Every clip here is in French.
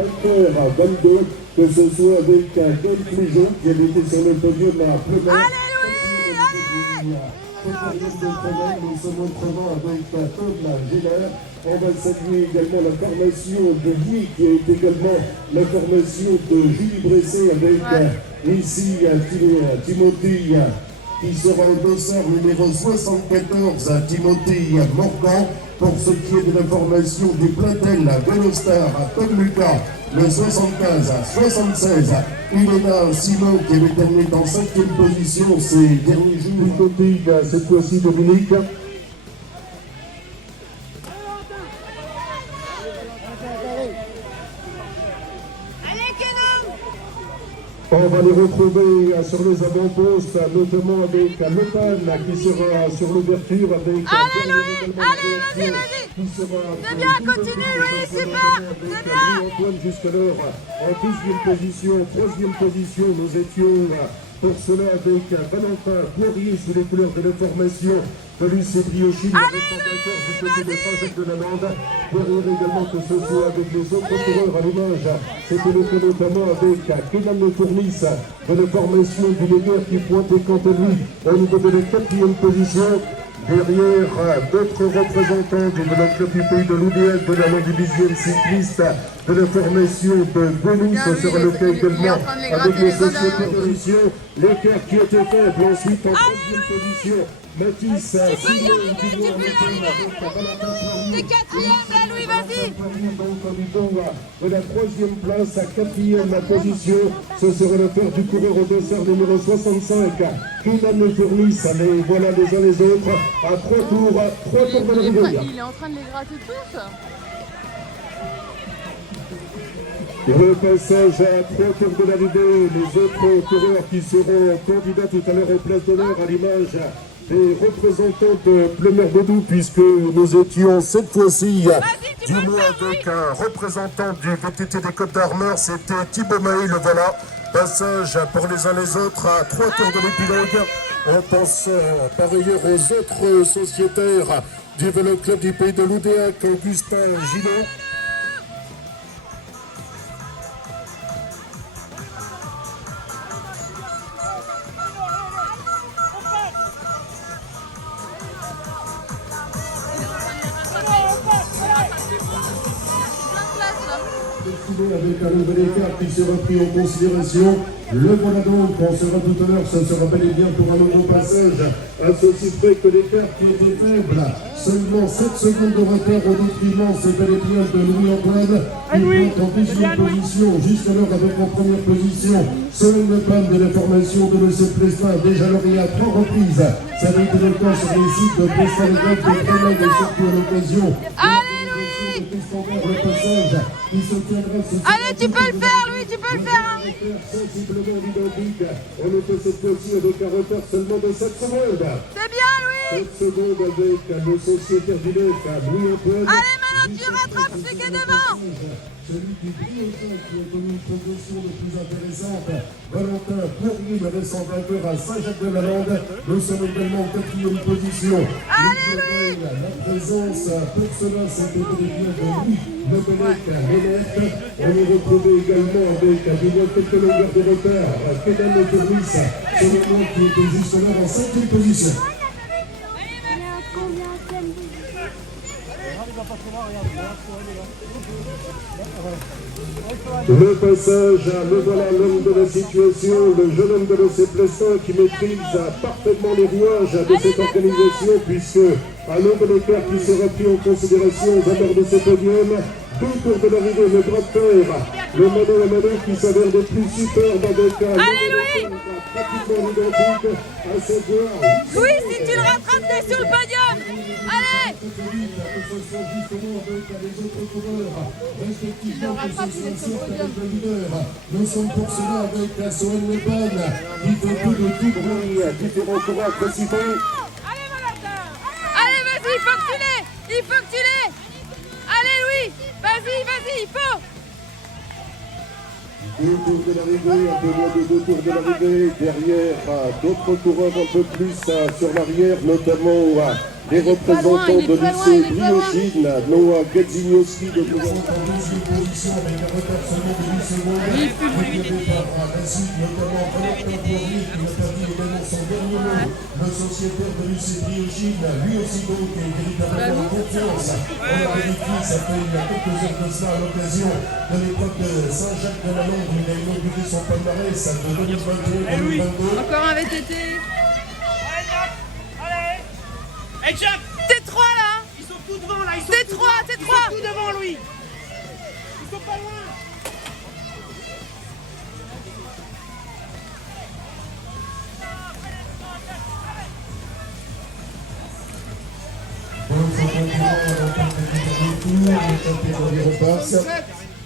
Panther 22, que ce soit avec Don Flujon qui avait été sur le podium à Pleuvoir. Allez Louis, allez! Nous se montrerons avec Tom Géler. On va saluer également la formation de Guy qui est également la formation de Julie Bressé avec ici Timothy qui sera au dossard numéro 74, Timothy Morgan. Pour ce qui est de la formation des Platel, Golostar, Tom Lucas, le 75 à 76. Ilena Simon qui avait terminé en 5e position ces derniers jours. Du côté, cette fois-ci Dominique. On va les retrouver sur les avant-postes, notamment avec Lopan qui sera sur l'ouverture avec... Allez Louis, allez, vas-y. C'est bien, continue Louis, super, c'est bien. Antoine jusqu'alors en 12e position, 3e position, nous étions pour cela avec Valentin Poirier sous les couleurs de la formation de l'UC Briochine, le vainqueur du côté de Saint-Jacques-de-la-Lande. Poirier également que ce soit avec les autres coureurs à l'image. C'était le cas notamment avec Kenan Le Tournis de la formation du Léguer qui pointait quant à lui au niveau de la 4e position. Derrière d'autres représentants du club du pays de l'Oudéal, de la division cycliste, de la formation de Bonus, ce sera le cas également avec les sociétés de position. L'écart qui était faible, ensuite en 3e position. Mathis, T'es 4e là Louis, vas-y. De la 3e place à 4e position, ce sera le père du coureur au dossard numéro 65, Kenan Le Tournis. Mais voilà les uns les autres à 3 tours de l'arrivée. Il est en train de les gratter tous. Le passage à 3 tours de l'arrivée, les autres coureurs qui seront candidats tout à l'heure aux places d'honneur à l'image des représentants de Pleumer-Baudou, puisque nous étions cette fois-ci du moins avec un représentant du VTT des Côtes d'Armor, c'était Thibaut Mahé, le voilà. Passage pour les uns les autres à 3 tours de l'épilogue. On pense par ailleurs aux autres sociétaires du Vélo Club du Pays de l'Oudéac, Augustin Gillot. Avec un nouvel écart qui sera pris en considération. Le voilà donc, on sera tout à l'heure, ça sera bel et bien pour un nouveau passage, à ceci près que l'écart qui était faible, seulement 7 secondes de retard au détriment, c'est bel et bien de Louis-Antoine, qui monte en 2e position, jusqu'alors avec en première position, Solène Le Pan de la formation de M. Plestin, déjà lauréat à 3 reprises, ça a été le cas sur les sites de Plestin-le-Grand, de Crémagne et surtout à l'occasion. Allez, tu peux le faire, Louis, tu peux le faire. Sensiblement identique. On était cette fois-ci avec un retard seulement de 7 secondes. C'est bien, Louis. 7 secondes avec le sociétaire du Nef, Louis-Antoine. Allez, maintenant tu rattrapes celui qui est devant. Celui qui brille qui a connu une progression de plus intéressante. Valentin Poirier, le récent vainqueur à Saint-Jacques-de-la-Lande. Nous sommes également en 4e position. Allez, Louis. La présence, pour cela, c'était bel et bien de Louis Lebelec, Ménette. On y retrouvait également avec du moins quelques longueurs de retard Kenan Le Tournis, celui qui était juste là en 5e position. Le passage, le voilà l'homme de la situation, le jeune homme de l'OC Plestin qui maîtrise parfaitement les rouages de cette organisation, puisque un nouvel écart qui sera pris en considération aux abords de ce podium. 2 tours de l'arrivée, le bras de fer, le mano à mano qui s'avère de plus superbe avec un pratiquement identique à cette voie. Louis, si tu le rattrapes, t'es sur le podium. Allez. Il le rattrape, il est sur le podium. Nous sommes pour cela avec Solène Le Pan qui fait tout de tout bruit, différents coureurs précités. Allez, Valentin. Allez, vas-y, il faut que tu l'aies. Il faut que tu l'aies. Allez, Louis. Vas-y, il faut. 2 tours de l'arrivée, un peu moins de 2 tours de l'arrivée. Derrière, d'autres coureurs un peu plus sur l'arrière, notamment Les représentants il est de pas loin, lycée il est pas loin. Briochine, Noah Gadzignoski de Il le sociétaire de lycée Briochine, lui aussi donc est véritablement en confiance. On a vérifié, ça fait il y a quelques heures de cela à l'occasion de l'époque de Saint-Jacques-de-la-Londe, où il a inauguré son palmarès de 2021-2022. Encore un VTT. Hey Jack, T'es trois là. ils sont tout devant là, ils sont T'es tout trois, devant. t'es Ils trois. sont tout devant lui. Ils sont pas loin.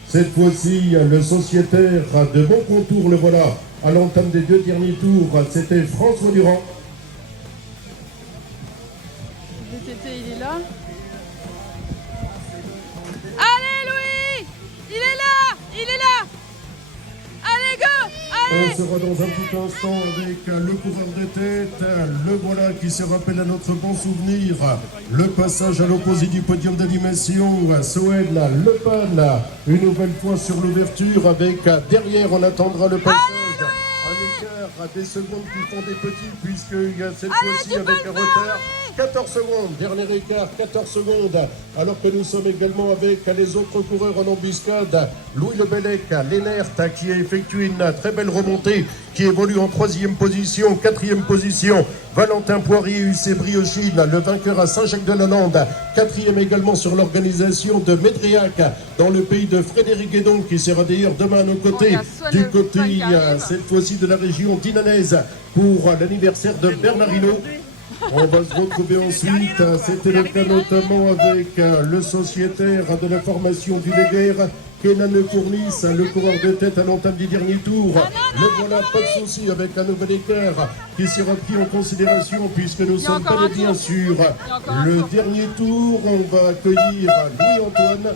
Cette fois-ci, le sociétaire de bon contour, le voilà, à l'entame des 2 derniers tours, c'était François Durand. VTT, il est là. Allez Louis, il est là, il est là. Allez go, On allez. sera dans un petit instant avec le coureur de tête, le voilà qui se rappelle à notre bon souvenir, le passage à l'opposé du podium d'animation, Soed Le Pan, une nouvelle fois sur l'ouverture avec derrière on attendra le passage. Un écart des secondes qui font des petits puisqu'il y a cette fois-ci avec un retard 14 secondes, dernier écart 14 secondes, alors que nous sommes également avec les autres coureurs en embuscade, Louis Le Bellec, Lénert qui a effectué une très belle remontée, qui évolue en 3e position, 4e position, Valentin Poirier, UC Briochine, le vainqueur à Saint-Jacques-de-la-Lande, 4e également sur l'organisation de Médriac, dans le pays de Frédéric Guédon, qui sera d'ailleurs demain à nos côtés, du côté cette fois-ci de la région dinanaise, pour l'anniversaire de Bernard Hinault. On va se retrouver ensuite, c'était le cas notamment avec le sociétaire de la formation du Léguerre, Kenan Cournis, le coureur de tête à l'entame du dernier tour. Le voilà, pas de souci avec un nouvel écart qui sera pris en considération puisque nous sommes pas bien sûr le dernier tour. On va accueillir Louis-Antoine.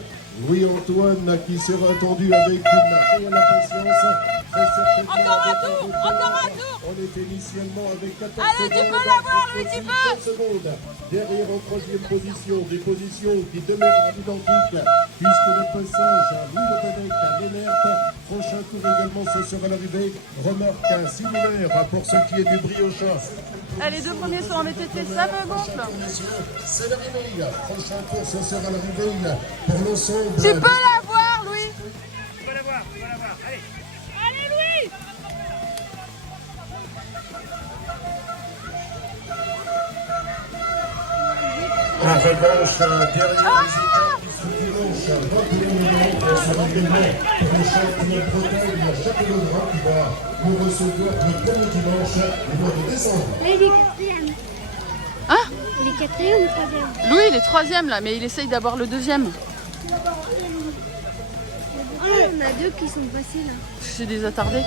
Louis-Antoine qui sera attendu avec une réelle impatience. Très certainement Encore un tour. on était initialement avec 14 Allez, tu secondes. peux l'avoir, Louis, tu peux. 15 secondes. Derrière en 3e position, des positions qui demeurent identiques, puisque le passage à Louis Le Bellec, à Lénert, prochain tour également, ce sera l'arrivée. Remarque similaire pour ce qui est du Briochin. Les deux premiers sont en VTT, ça me gonfle. C'est l'arrivée. Prochain tour, ce sera l'arrivée pour l'ensemble. Tu peux l'avoir, Louis. On va la voir, on va la voir. Allez. Allez, Louis. En revanche, derrière les écarts qui sont dimanche, 21 millions pour ce règlement pour le championnat de Bretagne, Jacques Lebrun qui va nous recevoir le premier dimanche du mois de décembre. Là, il est quatrième. Hein? Il est quatrième ou troisième? Louis, il est 3e là, mais il essaye d'avoir le 2e. Oh, on a deux qui sont passés là. C'est des attardés.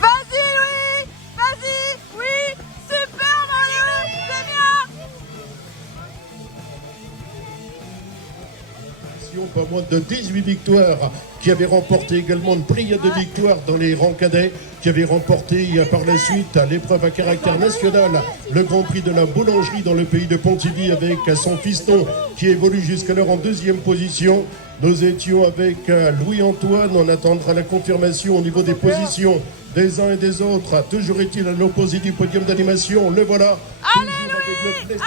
Vas-y, Louis. Vas-y. Oui. Super, Mario. C'est bien. Pas moins de 18 victoires, qui avait remporté également une brillade de victoires dans les rangs cadets, qui avait remporté par la suite l'épreuve à caractère national, le Grand Prix de la boulangerie dans le pays de Pontivy avec son fiston qui évolue jusqu'alors en 2e position. Nous étions avec Louis-Antoine, on attendra la confirmation au niveau des positions des uns et des autres. Toujours est-il à l'opposé du podium d'animation, le voilà. Allez, Louis.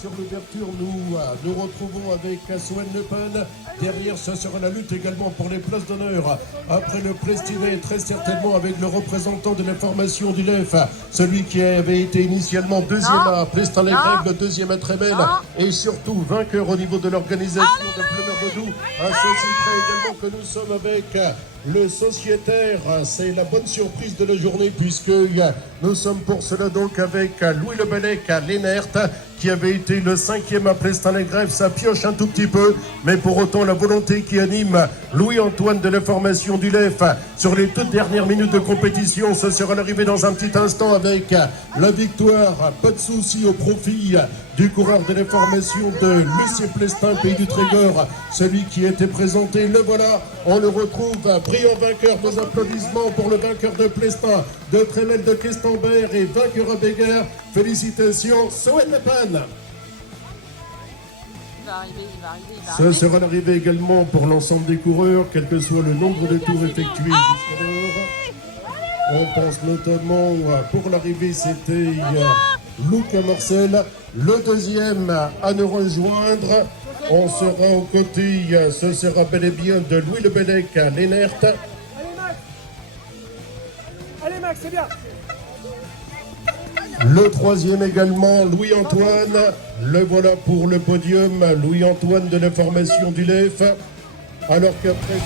Sur l'ouverture, nous retrouvons avec Soed Le Pan. Derrière, ce sera la lutte également pour les places d'honneur. Après le Plestinet, très certainement avec le représentant de la formation du LEF, celui qui avait été initialement 2e à Plestin-les-Grèves, le 2e à Trébel, et surtout vainqueur au niveau de l'organisation de Plumeur-Bedou. À ceci près également que nous sommes avec le sociétaire. C'est la bonne surprise de la journée puisque nous sommes pour cela donc avec Louis Le Bellec à Lénert, qui avait été le 5e à Plestin-les-Grèves. Ça pioche un tout petit peu, mais pour autant la volonté qui anime Louis-Antoine de la formation du LEF sur les toutes dernières minutes de compétition. Ce sera l'arrivée dans un petit instant avec la victoire, pas de souci, au profit du coureur de la formation de Lucien Plestin, Pays du Trégor, celui qui était présenté, le voilà, on le retrouve, brillant vainqueur, des applaudissements pour le vainqueur de Plestin, de Tremel de Questembert et vainqueur à Béguer. Félicitations, Soetepan. Ce sera l'arrivée également pour l'ensemble des coureurs, quel que soit le nombre de tours effectués jusqu'alors. On pense notamment pour l'arrivée, c'était Luca Morcel, le deuxième à nous rejoindre. On sera aux côtés, ce sera bel et bien de Louis Le Bellec à Lénert. Allez Max, c'est bien. Le troisième également, Louis-Antoine. Le voilà pour le podium, Louis-Antoine de la formation du LEF. Alors qu'après...